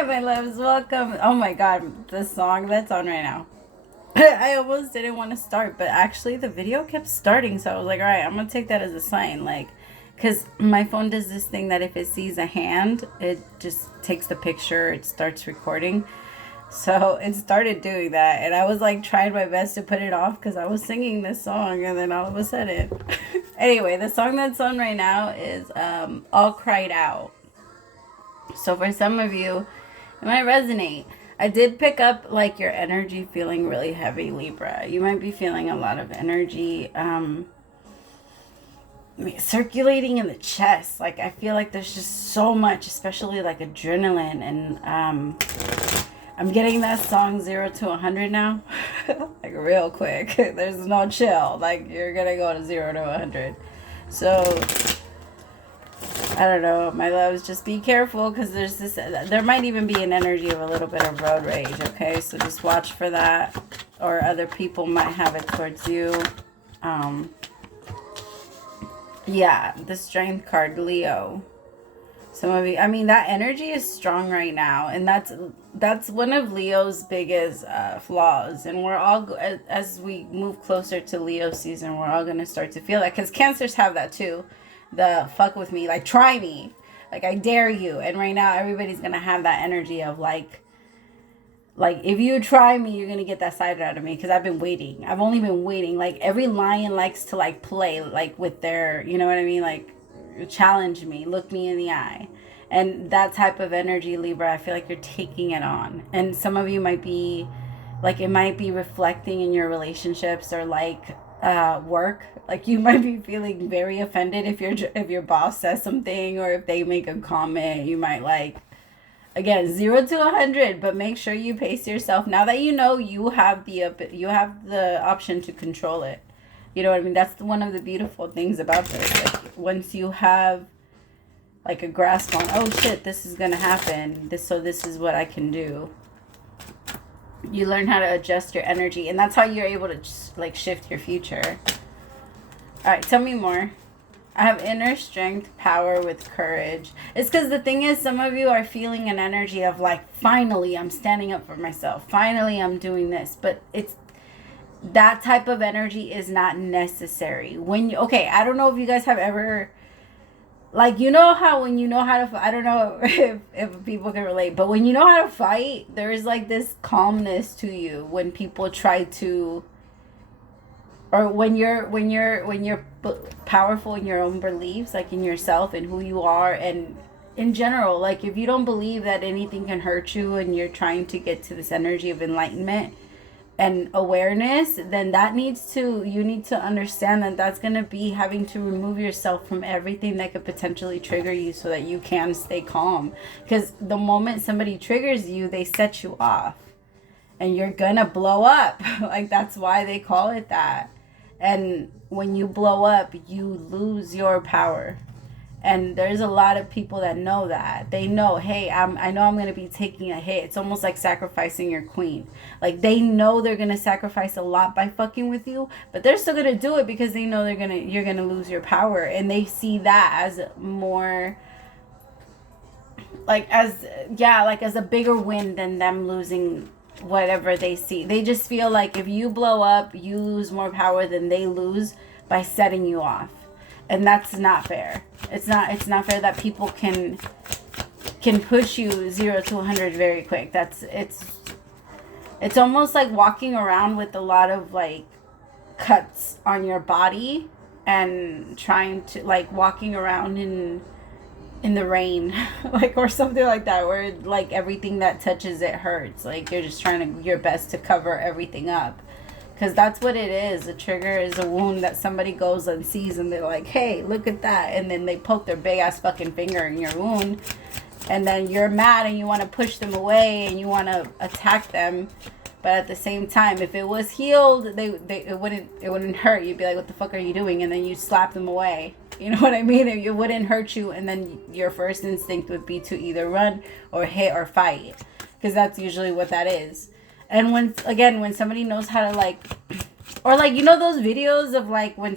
Hi, my loves. Welcome. Oh my god, the song that's on right now. I almost didn't want to start, but actually the video kept starting, so I was like, all right, I'm gonna take that as a sign, like, because my phone does this thing that if it sees a hand, it just takes the picture, it starts recording. So it started doing that, and I was like trying my best to put it off because I was singing this song, and then all of a sudden. Anyway, the song that's on right now is All Cried Out. So for some of you, it might resonate. I did pick up like your energy feeling really heavy, Libra. You might be feeling a lot of energy circulating in the chest. Like I feel like there's just so much, especially like adrenaline, and I'm getting that song 0 to 100 now. Like real quick. There's no chill. Like you're gonna go to 0 to 100. So I don't know, my loves, just be careful because there's this, there might even be an energy of a little bit of road rage, okay? So just watch for that, or other people might have it towards you. Yeah, the Strength card, Leo. Some of you, I mean, that energy is strong right now, and that's one of Leo's biggest flaws. And we're all, as we move closer to Leo season, we're all going to start to feel that, because Cancers have that too. The fuck with me, like try me, like I dare you. And right now everybody's gonna have that energy of like if you try me, you're gonna get that side out of me, because I've only been waiting. Like every lion likes to like play like with their, you know what I mean, like challenge me, look me in the eye. And that type of energy, Libra, I feel like you're taking it on. And some of you might be like, it might be reflecting in your relationships, or like work. Like you might be feeling very offended if your boss says something, or if they make a comment. You might like, again, 0 to 100, but make sure you pace yourself. Now that you know you have the option to control it. You know what I mean? That's one of the beautiful things about this. Like once you have like a grasp on, oh shit, this is gonna happen. This is what I can do. You learn how to adjust your energy, and that's how you're able to just like shift your future. All right, tell me more. I have inner strength, power with courage. It's because the thing is, some of you are feeling an energy of like, finally, I'm standing up for myself. Finally, I'm doing this. But it's that type of energy is not necessary. Okay, I don't know if you guys have ever, like, you know how when you know how to, I don't know if people can relate, but when you know how to fight, there's like this calmness to you when people try to, or when you're powerful in your own beliefs, like in yourself and who you are, and in general, like if you don't believe that anything can hurt you, and you're trying to get to this energy of enlightenment and awareness, then you need to understand that that's going to be having to remove yourself from everything that could potentially trigger you, so that you can stay calm. Because the moment somebody triggers you, they set you off, and you're gonna blow up. Like that's why they call it that. And when you blow up, you lose your power. And there's a lot of people that know that. They know, hey, I know I'm going to be taking a hit. It's almost like sacrificing your queen. Like they know they're going to sacrifice a lot by fucking with you, but they're still going to do it because they know you're going to lose your power. And they see that as more like as a bigger win than them losing whatever they see. They just feel like if you blow up, you lose more power than they lose by setting you off. And that's not fair. It's not fair that people can push you 0 to 100 very quick. It's almost like walking around with a lot of like cuts on your body, and trying to like walking around in the rain, like, or something like that, where like everything that touches it hurts. Like you're just trying your best to cover everything up, because that's what it is. A trigger is a wound that somebody goes and sees, and they're like, hey, look at that, and then they poke their big ass fucking finger in your wound, and then you're mad and you want to push them away and you want to attack them. But at the same time, if it was healed, it wouldn't hurt. You'd be like, what the fuck are you doing? And then you slap them away. You know what I mean? It wouldn't hurt you, and then your first instinct would be to either run or hit or fight, because that's usually what that is. And when somebody knows how to like, or like, you know those videos of like when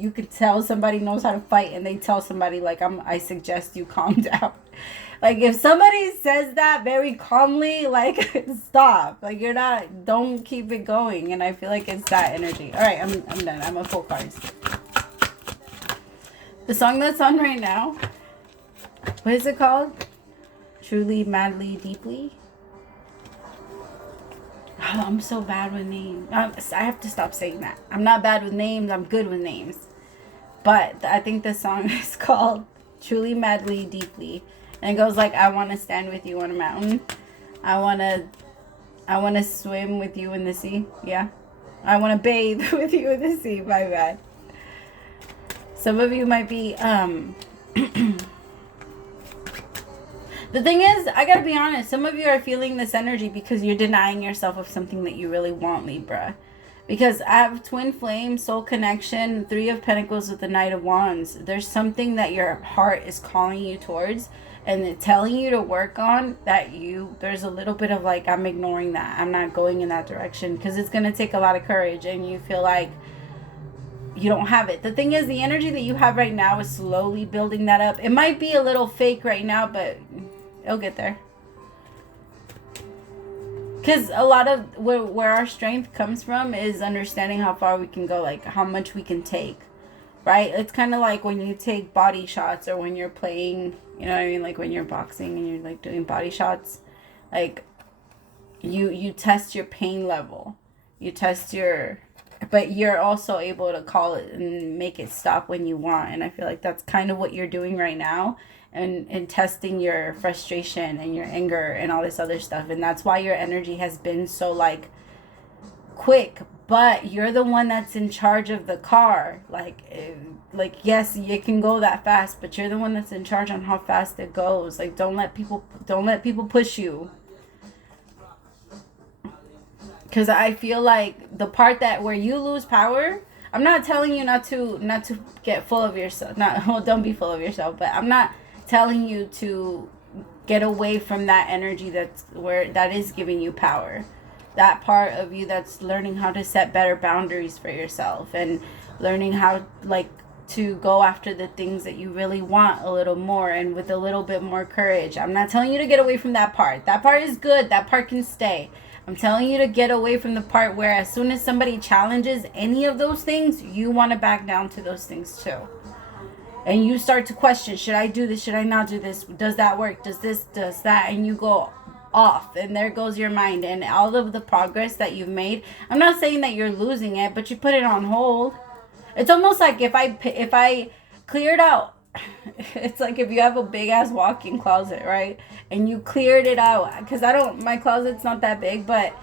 you could tell somebody knows how to fight, and they tell somebody like, I suggest you calm down. Like, if somebody says that very calmly, like, stop. Like, don't keep it going. And I feel like it's that energy. All right, I'm done. I'm a full cards. The song that's on right now, what is it called? Truly, Madly, Deeply? Oh, I'm so bad with names. I have to stop saying that. I'm not bad with names. I'm good with names. But I think the song is called Truly, Madly, Deeply. And it goes like, I want to stand with you on a mountain. I want to swim with you in the sea. Yeah. I want to bathe with you in the sea. My bad. Some of you might be, the thing is, I gotta be honest, some of you are feeling this energy because you're denying yourself of something that you really want, Libra. Because I have Twin Flame, Soul Connection, Three of Pentacles with the Knight of Wands. There's something that your heart is calling you towards and telling you to work on that there's a little bit of like, I'm ignoring that. I'm not going in that direction because it's going to take a lot of courage and you feel like you don't have it. The thing is, the energy that you have right now is slowly building that up. It might be a little fake right now, but it'll get there. Because a lot of where our strength comes from is understanding how far we can go, like how much we can take, right? It's kind of like when you take body shots or when you're playing, you know what I mean? Like when you're boxing and you're like doing body shots, like you test your pain level. You test but you're also able to call it and make it stop when you want. And I feel like that's kind of what you're doing right now. And testing your frustration and your anger and all this other stuff. And that's why your energy has been so like quick, but you're the one that's in charge of the car. Like yes, you can go that fast, but you're the one that's in charge on how fast it goes. Like don't let people push you. Because I feel like the part where you lose power, I'm not telling you not to get full of yourself. Don't be full of yourself, but I'm not telling you to get away from that energy that is giving you power. That part of you that's learning how to set better boundaries for yourself and learning how to go after the things that you really want a little more and with a little bit more courage. I'm not telling you to get away from that part. That part is good. That part can stay. I'm telling you to get away from the part where as soon as somebody challenges any of those things, you want to back down to those things too. And you start to question, should I do this? Should I not do this? Does that work? Does this? Does that? And you go off. And there goes your mind. And all of the progress that you've made. I'm not saying that you're losing it, but you put it on hold. It's almost like if I cleared out. It's like if you have a big ass walk-in closet, right? And you cleared it out. Because my closet's not that big, but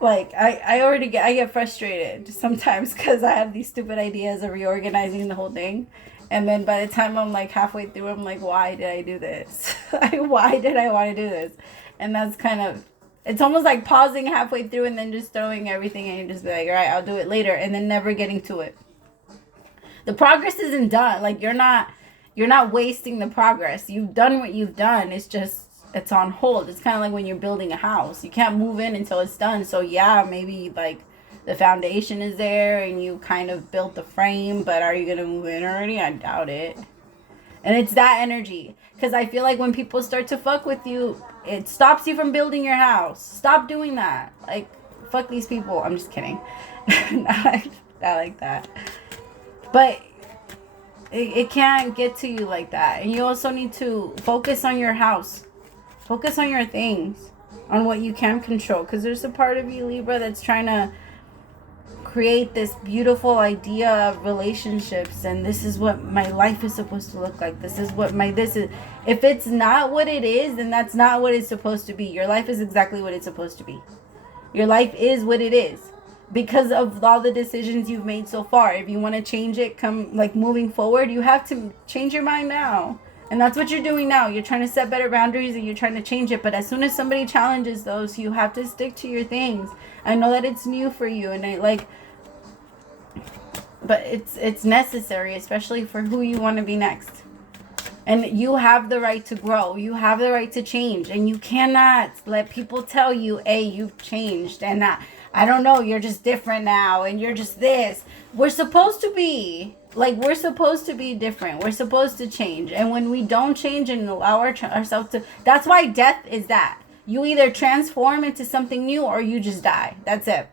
like I get frustrated sometimes because I have these stupid ideas of reorganizing the whole thing. And then by the time I'm like halfway through, I'm like, why did I do this? Why did I want to do this? And that's kind of, it's almost like pausing halfway through and then just throwing everything and you just be like, all right, I'll do it later. And then never getting to it. The progress isn't done. Like you're not wasting the progress. You've done what you've done. It's on hold. It's kind of like when you're building a house. You can't move in until it's done. So yeah, maybe like the foundation is there and you kind of built the frame, but are you going to move in already? I doubt it. And it's that energy. Because I feel like when people start to fuck with you, it stops you from building your house. Stop doing that. Like, fuck these people. I'm just kidding. Not like that. But it can't get to you like that. And you also need to focus on your house. Focus on your things. On what you can control. Because there's a part of you, Libra, that's trying to create this beautiful idea of relationships, and this is what my life is supposed to look like. This is. If it's not what it is, then that's not what it's supposed to be. Your life is exactly what it's supposed to be. Your life is what it is because of all the decisions you've made so far. If you want to change it, moving forward, you have to change your mind now. And that's what you're doing now. You're trying to set better boundaries and you're trying to change it. But as soon as somebody challenges those, you have to stick to your things. I know that it's new for you, and but it's necessary, especially for who you want to be next. And you have the right to grow. You have the right to change. And you cannot let people tell you, hey, you've changed. And I don't know, you're just different now. And you're just this. We're supposed to be. like, we're supposed to be different. We're supposed to change. And when we don't change and allow ourselves to, that's why death is that. You either transform into something new or you just die. That's it.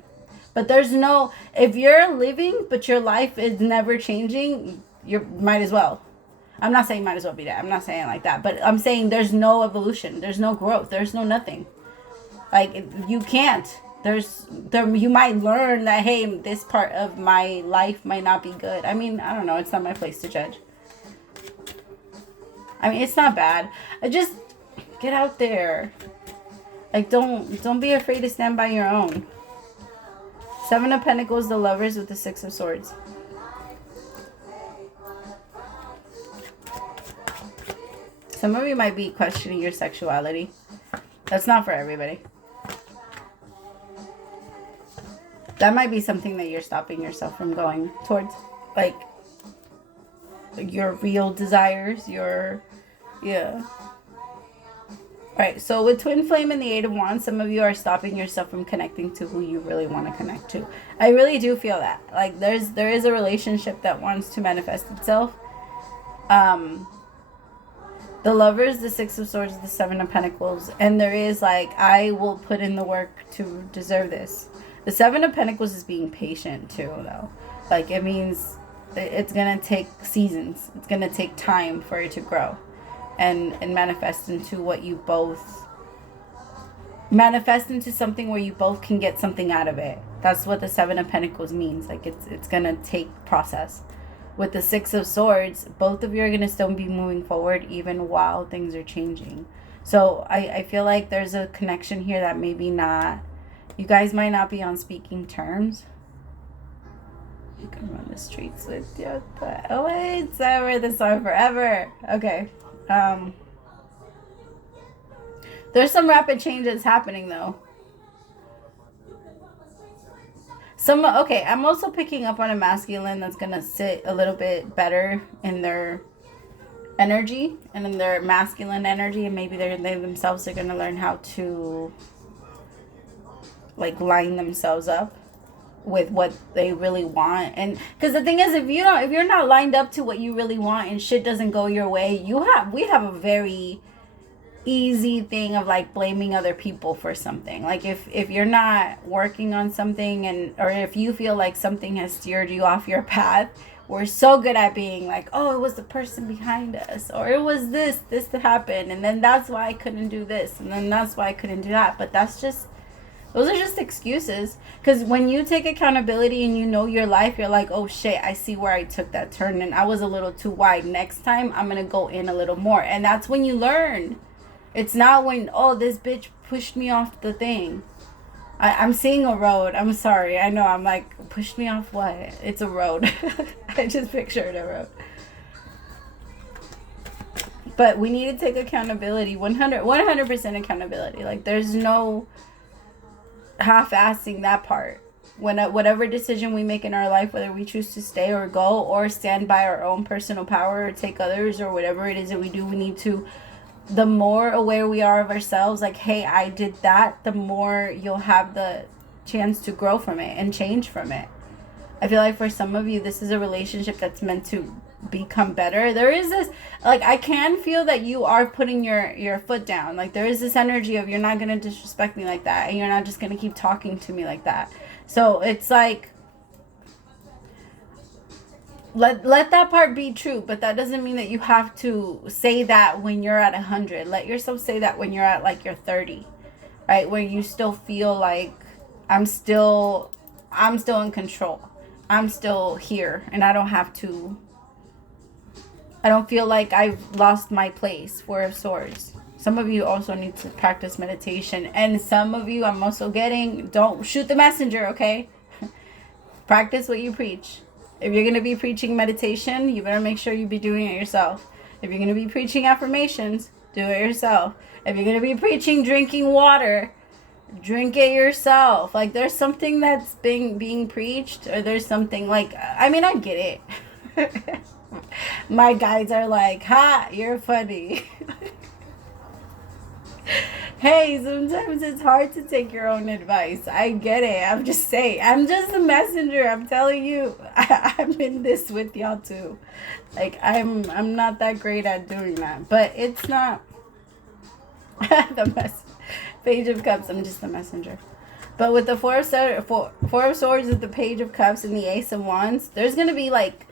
But there's no, if you're living, but your life is never changing, you might as well. I'm not saying might as well be dead. I'm not saying like that. But I'm saying there's no evolution. There's no growth. There's no nothing. Like, you can't. You might learn that, hey, this part of my life might not be good. I mean, I don't know. It's not my place to judge. I mean, it's not bad. I just get out there. Like, don't be afraid to stand by your own. 7 of Pentacles, the Lovers with the 6 of Swords. Some of you might be questioning your sexuality. That's not for everybody. That might be something that you're stopping yourself from going towards. Like, your real desires, yeah. Alright, so with Twin Flame and the 8 of Wands, some of you are stopping yourself from connecting to who you really want to connect to. I really do feel that. Like, there is a relationship that wants to manifest itself. The Lovers, the 6 of Swords, the 7 of Pentacles. And there is, like, I will put in the work to deserve this. The 7 of Pentacles is being patient, too, though. Like, it means it's going to take seasons. It's going to take time for it to grow. And manifest into what you both... Manifest into something where you both can get something out of it. That's what the 7 of Pentacles means. Like, it's going to take process. With the 6 of Swords, both of you are going to still be moving forward even while things are changing. So I feel like there's a connection here that maybe not... You guys might not be on speaking terms. You can run the streets with you. Oh, wait. I wear this on forever. Okay. There's some rapid changes happening, though. Okay, I'm also picking up on a masculine that's going to sit a little bit better in their energy and in their masculine energy, and maybe they themselves are going to learn how to, like, line themselves up with what they really want. And because the thing is, if you're not lined up to what you really want and shit doesn't go your way, we have a very easy thing of, like, blaming other people for something. Like, if you're not working on something, or if you feel like something has steered you off your path, we're so good at being like, oh, it was the person behind us, or it was this that happened, and then that's why I couldn't do this, and then that's why I couldn't do that. But those are just excuses. Because when you take accountability and you know your life, you're like, oh shit, I see where I took that turn and I was a little too wide. Next time I'm gonna go in a little more. And that's when you learn. It's not when, oh, this bitch pushed me off the thing. I'm seeing a road. I'm sorry. I know. I'm like, pushed me off what? It's a road. I just pictured a road. But we need to take accountability. 100% accountability. Like, there's no half-assing that part. Whatever decision we make in our life, whether we choose to stay or go or stand by our own personal power or take others or whatever it is that we do, we need to... The more aware we are of ourselves, like, hey, I did that, the more you'll have the chance to grow from it and change from it. I feel like for some of you, this is a relationship that's meant to become better. There is this, like, I can feel that you are putting your foot down. Like, there is this energy of, you're not going to disrespect me like that, and you're not just going to keep talking to me like that. So it's like, let that part be true, but that doesn't mean that you have to say that when you're at 100. Let yourself say that when you're at, like, your 30, right? Where you still feel like, I'm still in control. I'm still here, and I don't feel like I've lost my place. 4 of Swords. Some of you also need to practice meditation, and some of you, I'm also getting, don't shoot the messenger, okay? Practice what you preach. If you're going to be preaching meditation, you better make sure you be doing it yourself. If you're going to be preaching affirmations, do it yourself. If you're going to be preaching drinking water, drink it yourself. Like, there's something that's being preached, or there's something, like, I mean, I get it. My guides are like, ha, you're funny. Hey, sometimes it's hard to take your own advice. I get it. I'm just saying. I'm just a messenger. I'm telling you. I'm in this with y'all too. Like, I'm not that great at doing that. But it's not the Page of Cups. I'm just the messenger. But with the Four of Swords with the Page of Cups and the Ace of Wands, there's going to be like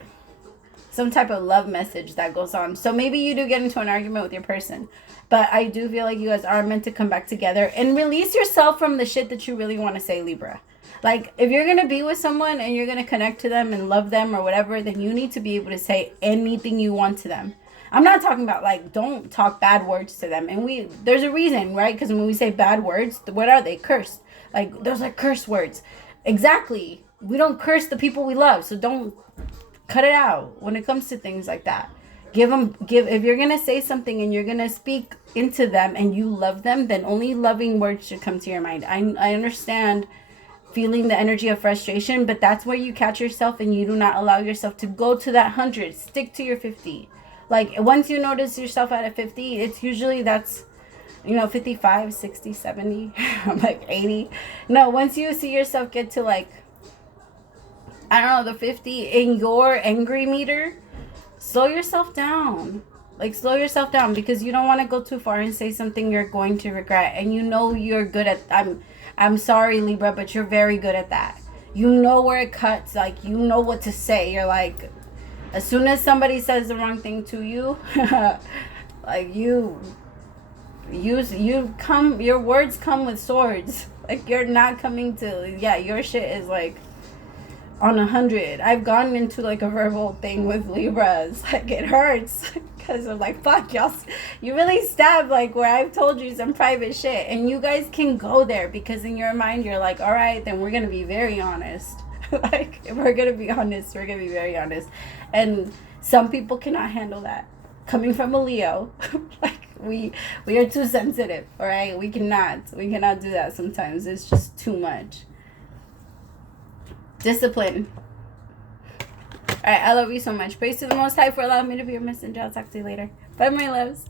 some type of love message that goes on. So maybe you do get into an argument with your person. But I do feel like you guys are meant to come back together and release yourself from the shit that you really want to say, Libra. Like, if you're going to be with someone and you're going to connect to them and love them or whatever, then you need to be able to say anything you want to them. I'm not talking about, like, don't talk bad words to them. And there's a reason, right? Because when we say bad words, what are they? Cursed. Like, those are curse words. Exactly. We don't curse the people we love. So don't cut it out when it comes to things like that. If you're going to say something and you're going to speak into them and you love them, then only loving words should come to your mind. I understand feeling the energy of frustration, but that's where you catch yourself and you do not allow yourself to go to that 100. Stick to your 50. Like, once you notice yourself at a 50, it's usually that's, 55, 60, 70, I'm like 80. No, once you see yourself get to like, I don't know, the 50 in your angry meter, slow yourself down. Like, slow yourself down, because you don't want to go too far and say something you're going to regret. And you're good at, I'm sorry, Libra, but you're very good at that. You know where it cuts. Like, you know what to say. You're like, as soon as somebody says the wrong thing to you, like, your words come with swords. Like, you're not coming to, your shit is like on 100. I've gone into like a verbal thing with Libras. Like, it hurts because I'm like, fuck, y'all, you really stab like where I've told you some private shit, and you guys can go there because in your mind you're like, all right, then we're gonna be very honest. Like, if we're gonna be honest, we're gonna be very honest. And some people cannot handle that. Coming from a Leo, like, we are too sensitive, all right? We cannot do that sometimes. It's just too much. Discipline. All right, I love you so much. Praise to the Most High for allowing me to be your messenger. I'll talk to you later. Bye, my loves.